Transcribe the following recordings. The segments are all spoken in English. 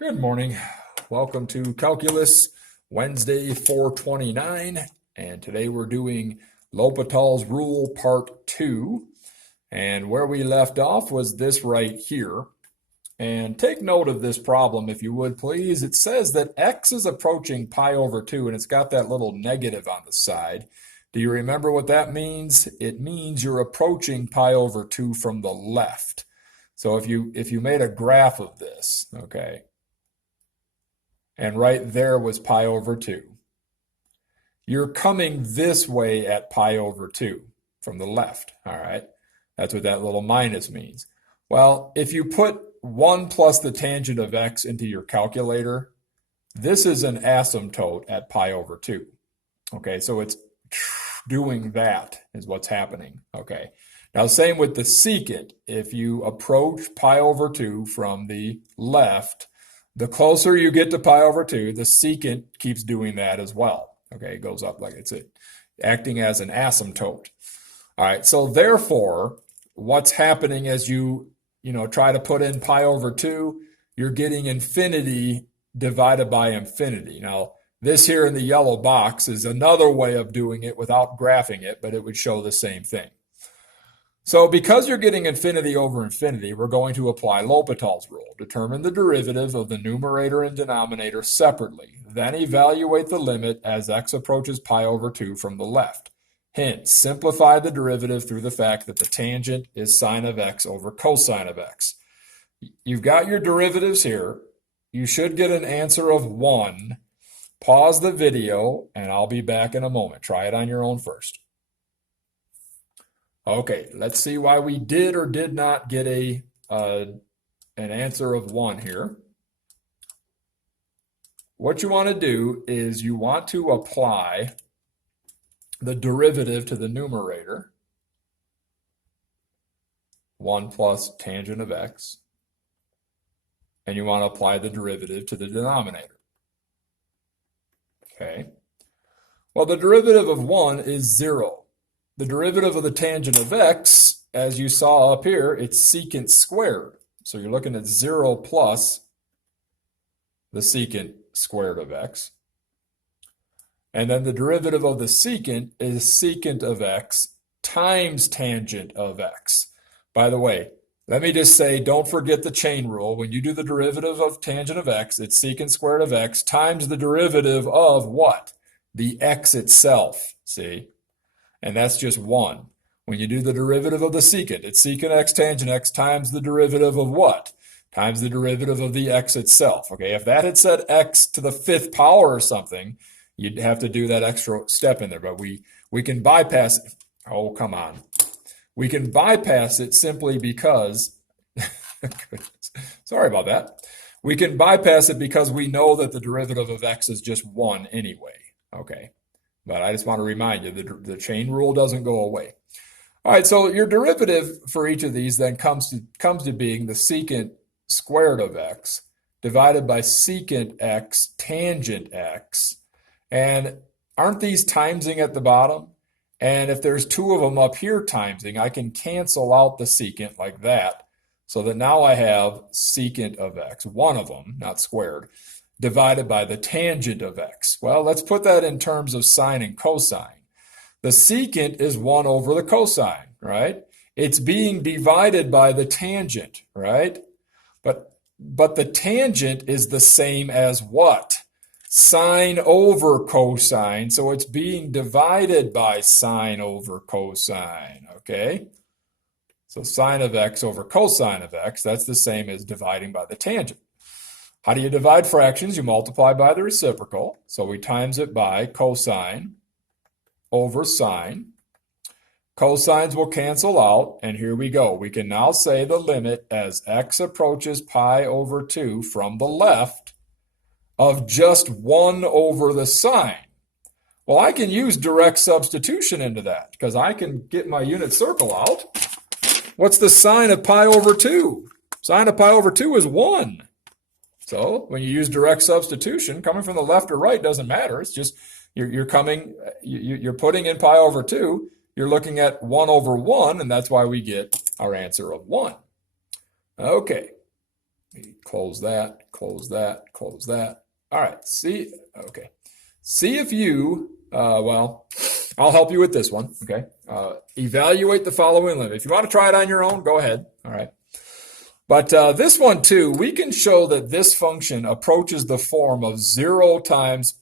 Good morning. Welcome to Calculus Wednesday 429. And today we're doing L'Hopital's Rule Part 2. And where we left off was this right here. And take note of this problem if you would please. It says that x is approaching pi over 2 and it's got that little negative on the side. Do you remember what that means? It means you're approaching pi over 2 from the left. So if you made a graph of this, okay, and right there was pi over 2. You're coming this way at pi over 2 from the left, all right? That's what that little minus means. Well, if you put 1 plus the tangent of x into your calculator, this is an asymptote at pi over 2. Okay, so it's doing that is what's happening, okay? Now, same with the secant. If you approach pi over 2 from the left, the closer you get to pi over 2, the secant keeps doing that as well. Okay, it goes up like it's acting as an asymptote. All right, so therefore, what's happening as you try to put in pi over 2, you're getting infinity divided by infinity. Now, this here in the yellow box is another way of doing it without graphing it, but it would show the same thing. So because you're getting infinity over infinity, we're going to apply L'Hopital's rule. Determine the derivative of the numerator and denominator separately. Then evaluate the limit as x approaches pi over 2 from the left. Hint, simplify the derivative through the fact that the tangent is sine of x over cosine of x. You've got your derivatives here. You should get an answer of 1. Pause the video, and I'll be back in a moment. Try it on your own first. Okay, let's see why we did or did not get an answer of 1 here. What you want to do is you want to apply the derivative to the numerator, 1 plus tangent of x, and you want to apply the derivative to the denominator. Okay, well, the derivative of 1 is 0. The derivative of the tangent of x, as you saw up here, it's secant squared. So you're looking at 0 plus the secant squared of x. And then the derivative of the secant is secant of x times tangent of x. By the way, let me just say, don't forget the chain rule. When you do the derivative of tangent of x, it's secant squared of x times the derivative of what? The x itself, see? And that's just 1. When you do the derivative of the secant, it's secant x tangent x times the derivative of what? Times the derivative of the x itself. Okay, if that had said x to the 5th power or something, you'd have to do that extra step in there. But we can bypass it. Oh, come on. We can bypass it simply because, sorry about that. We can bypass it because we know that the derivative of x is just 1 anyway. Okay. But I just want to remind you, the chain rule doesn't go away. All right, so your derivative for each of these then comes to being the secant squared of x divided by secant x tangent x. And aren't these timesing at the bottom? And if there's 2 of them up here timesing, I can cancel out the secant like that. So that now I have secant of x, 1 of them, not squared, divided by the tangent of x. Well, let's put that in terms of sine and cosine. The secant is 1 over the cosine, right? It's being divided by the tangent, right? But the tangent is the same as what? Sine over cosine. So it's being divided by sine over cosine, okay? So sine of x over cosine of x, that's the same as dividing by the tangent. How do you divide fractions? You multiply by the reciprocal. So we times it by cosine over sine. Cosines will cancel out, and here we go. We can now say the limit as x approaches pi over 2 from the left of just 1 over the sine. Well, I can use direct substitution into that because I can get my unit circle out. What's the sine of pi over 2? Sine of pi over 2 is 1. So when you use direct substitution, coming from the left or right doesn't matter. It's just you're putting in pi over 2. You're looking at 1 over 1, and that's why we get our answer of 1. Okay. Close that, close that, close that. All right, see, okay. See if you, well, I'll help you with this one, okay? Evaluate the following limit. If you want to try it on your own, go ahead, all right? But this one too, we can show that this function approaches the form of 0 times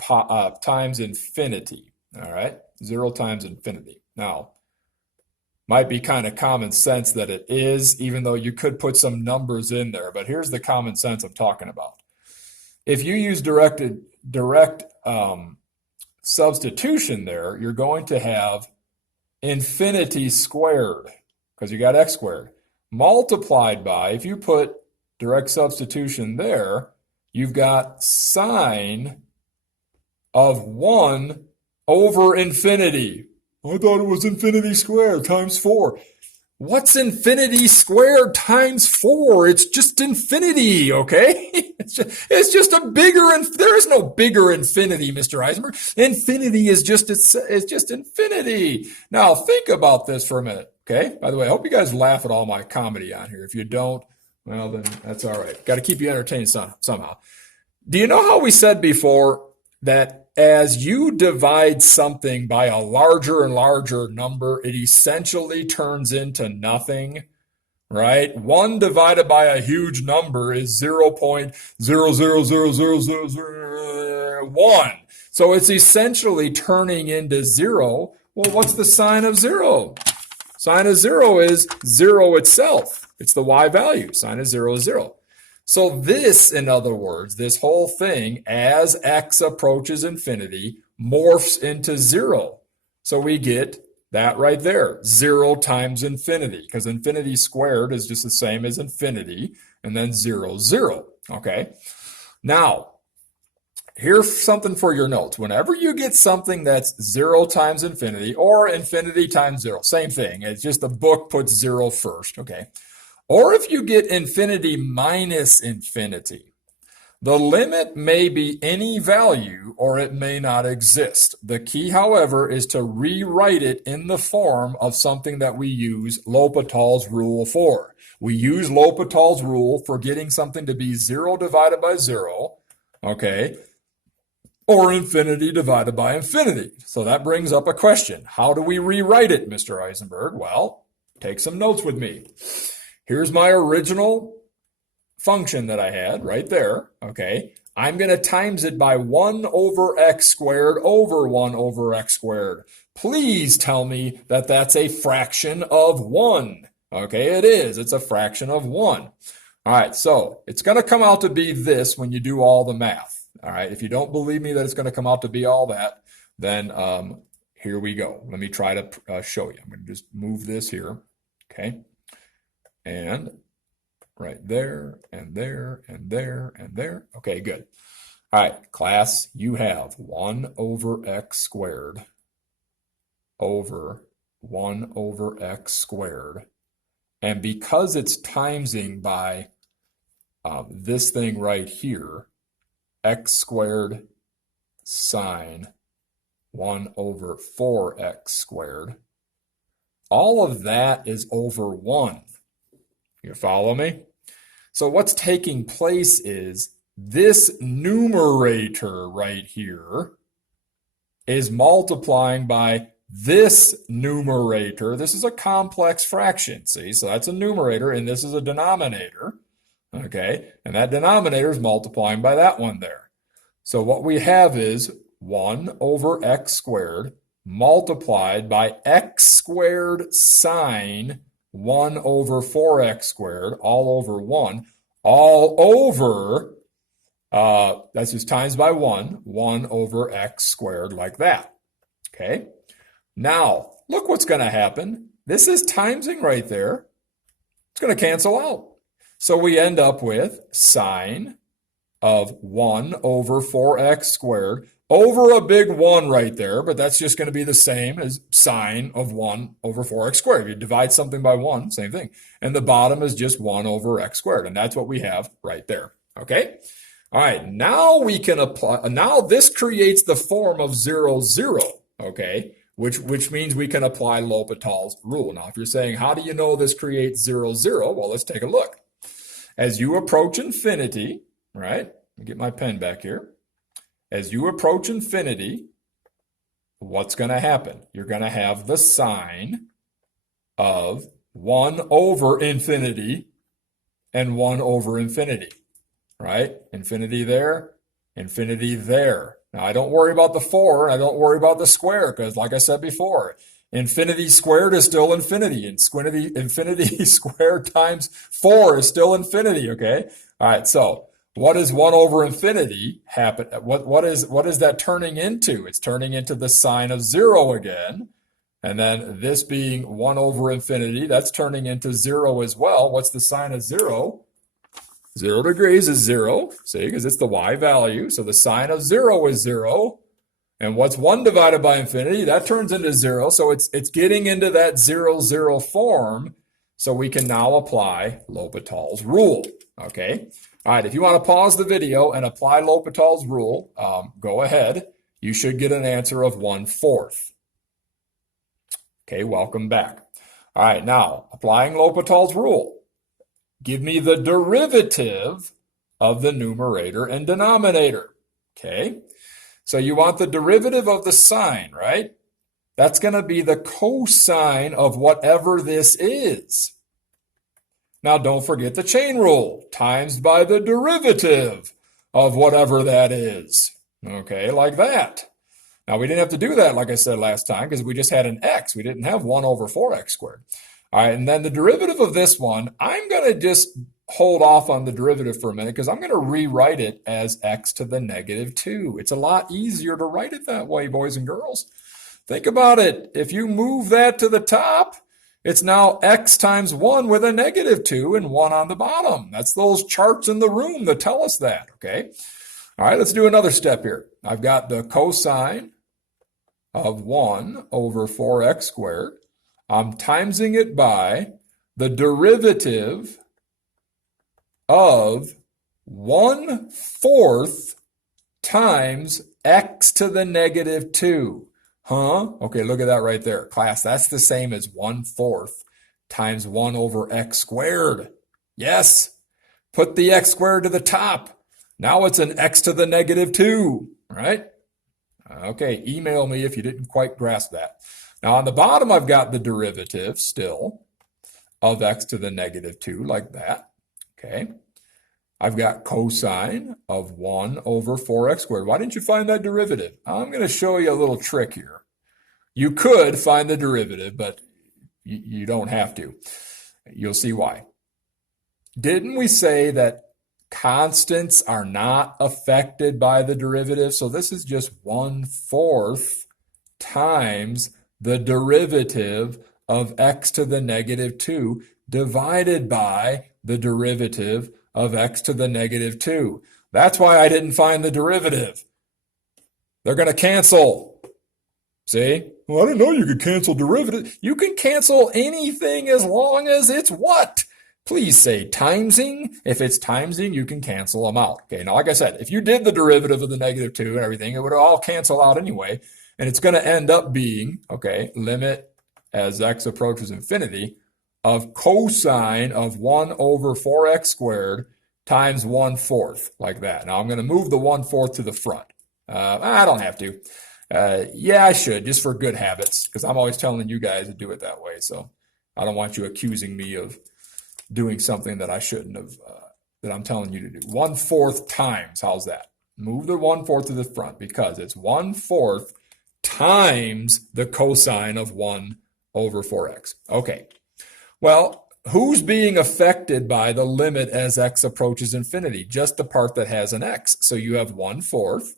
infinity, all right? 0 times infinity. Now, might be kind of common sense that it is, even though you could put some numbers in there, but here's the common sense I'm talking about. If you use direct substitution there, you're going to have infinity squared, because you got x squared, multiplied by, if you put direct substitution there, you've got sine of 1 over infinity. I thought it was infinity squared times 4. What's infinity squared times 4? It's just infinity, okay? It's just a bigger, there is no bigger infinity, Mr. Eisenberg. Infinity is just, it's just infinity. Now, think about this for a minute, okay? By the way, I hope you guys laugh at all my comedy on here. If you don't, well, then that's all right. Got to keep you entertained somehow. Do you know how we said before that as you divide something by a larger and larger number, it essentially turns into nothing, right? 1 divided by a huge number is 0.0000001. So it's essentially turning into 0. Well, what's the sign of 0? Sign of 0 is 0 itself. It's the y value. Sign of 0 is 0. So this, in other words, this whole thing, as x approaches infinity, morphs into 0. So we get that right there, 0 times infinity, because infinity squared is just the same as infinity, and then 0, 0, okay? Now, here's something for your notes. Whenever you get something that's 0 times infinity, or infinity times 0, same thing. It's just the book puts 0 first, okay? Or if you get infinity minus infinity, the limit may be any value or it may not exist. The key, however, is to rewrite it in the form of something that we use L'Hopital's rule for. We use L'Hopital's rule for getting something to be 0 divided by 0, okay, or infinity divided by infinity. So that brings up a question. How do we rewrite it, Mr. Eisenberg? Well, take some notes with me. Here's my original function that I had right there, okay? I'm going to times it by 1 over x squared over 1 over x squared. Please tell me that that's a fraction of 1. Okay, it is. It's a fraction of 1. All right, so it's going to come out to be this when you do all the math. All right, if you don't believe me that it's going to come out to be all that, then here we go. Let me try to show you. I'm going to just move this here, okay? And right there, and there, and there, and there. Okay, good. All right, class, you have 1 over x squared over 1 over x squared. And because it's timesing by this thing right here, x squared sine 1 over 4x squared, all of that is over 1. You follow me? So what's taking place is this numerator right here is multiplying by this numerator. This is a complex fraction, see? So that's a numerator, and this is a denominator, okay? And that denominator is multiplying by that one there. So what we have is 1 over x squared multiplied by x squared sine 1 over 4x squared, all over 1, all over, that's just times by 1 over x squared like that, okay? Now, look what's going to happen. This is timesing right there. It's going to cancel out. So we end up with sine of 1 over 4x squared over a big 1 right there, but that's just going to be the same as sine of 1 over 4x squared. If you divide something by 1, same thing. And the bottom is just 1 over x squared, and that's what we have right there, okay? All right, now we can apply, now this creates the form of 0, 0, okay? Which means we can apply L'Hopital's rule. Now, if you're saying, how do you know this creates 0, 0? Well, let's take a look. As you approach infinity, right? Let me get my pen back here. As you approach infinity, what's going to happen? You're going to have the sign of 1 over infinity and 1 over infinity, right? Infinity there, infinity there. Now, I don't worry about the 4, and I don't worry about the square, because like I said before, infinity squared is still infinity, and infinity squared times 4 is still infinity, okay? All right, so what is 1 over infinity happen? What is that turning into? It's turning into the sign of 0 again. And then this being 1 over infinity, that's turning into 0 as well. What's the sign of 0? 0 degrees is 0, see, because it's the y value. So the sign of 0 is 0. And what's 1 divided by infinity? That turns into 0. So it's getting into that 0, 0 form. So we can now apply L'Hopital's rule, okay? All right, if you want to pause the video and apply L'Hopital's rule, go ahead. You should get an answer of 1/4. Okay, welcome back. All right, now, applying L'Hopital's rule. Give me the derivative of the numerator and denominator, okay? So you want the derivative of the sign, right? That's going to be the cosine of whatever this is. Now, don't forget the chain rule, times by the derivative of whatever that is, okay, like that. Now, we didn't have to do that, like I said last time, because we just had an x. We didn't have 1 over 4x squared. All right, and then the derivative of this one, I'm going to just hold off on the derivative for a minute because I'm going to rewrite it as x to the negative 2. It's a lot easier to write it that way, boys and girls. Think about it. If you move that to the top, it's now x times 1 with a negative 2 and 1 on the bottom. That's those charts in the room that tell us that, okay? All right, let's do another step here. I've got the cosine of 1 over 4x squared. I'm timesing it by the derivative of 1/4 times x to the negative 2. Huh? Okay, look at that right there. Class, that's the same as 1/4 times 1 over x squared. Yes, put the x squared to the top. Now it's an x to the negative 2, right? Okay, email me if you didn't quite grasp that. Now on the bottom, I've got the derivative still of x to the negative 2, like that, okay? I've got cosine of 1 over 4x squared. Why didn't you find that derivative? I'm going to show you a little trick here. You could find the derivative, but you don't have to. You'll see why. Didn't we say that constants are not affected by the derivative? So this is just 1/4 times the derivative of x to the negative 2 divided by the derivative of x to the negative 2. That's why I didn't find the derivative. They're going to cancel. See? Well, I didn't know you could cancel derivative. You can cancel anything as long as it's what? Please say timesing. If it's timesing, you can cancel them out. Okay, now like I said, if you did the derivative of the negative 2 and everything, it would all cancel out anyway. And it's going to end up being, okay, limit as x approaches infinity of cosine of 1 over 4x squared times 1/4, like that. Now I'm going to move the 1/4 to the front. I don't have to. Yeah, I should, just for good habits, because I'm always telling you guys to do it that way. So I don't want you accusing me of doing something that I shouldn't have, that I'm telling you to do. 1/4 times, how's that? Move the 1/4 to the front because it's 1/4 times the cosine of 1 over 4x. Okay, well, who's being affected by the limit as x approaches infinity? Just the part that has an x. So you have 1/4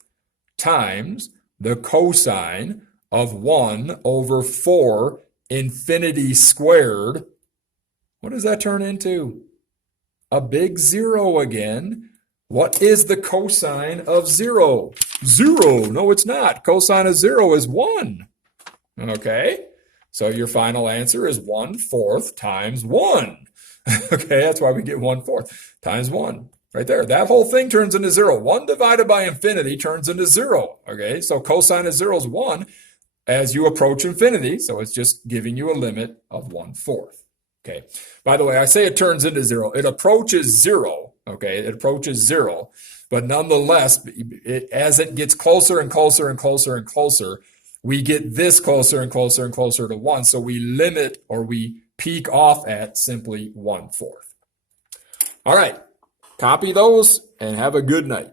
times the cosine of 1 over 4 infinity squared. What does that turn into? A big 0 again. What is the cosine of 0? 0. No, it's not. Cosine of 0 is 1. Okay? So your final answer is 1/4 times 1. Okay, that's why we get 1/4 times 1. Right there. That whole thing turns into 0. 1 divided by infinity turns into 0. Okay, so cosine of 0 is 1 as you approach infinity. So it's just giving you a limit of 1/4. Okay. By the way, I say it turns into 0. It approaches 0. Okay. It approaches 0. But nonetheless, as it gets closer and closer and closer and closer, we get this closer and closer and closer to 1. So we limit, or we peak off at simply 1/4. All right. Copy those and have a good night.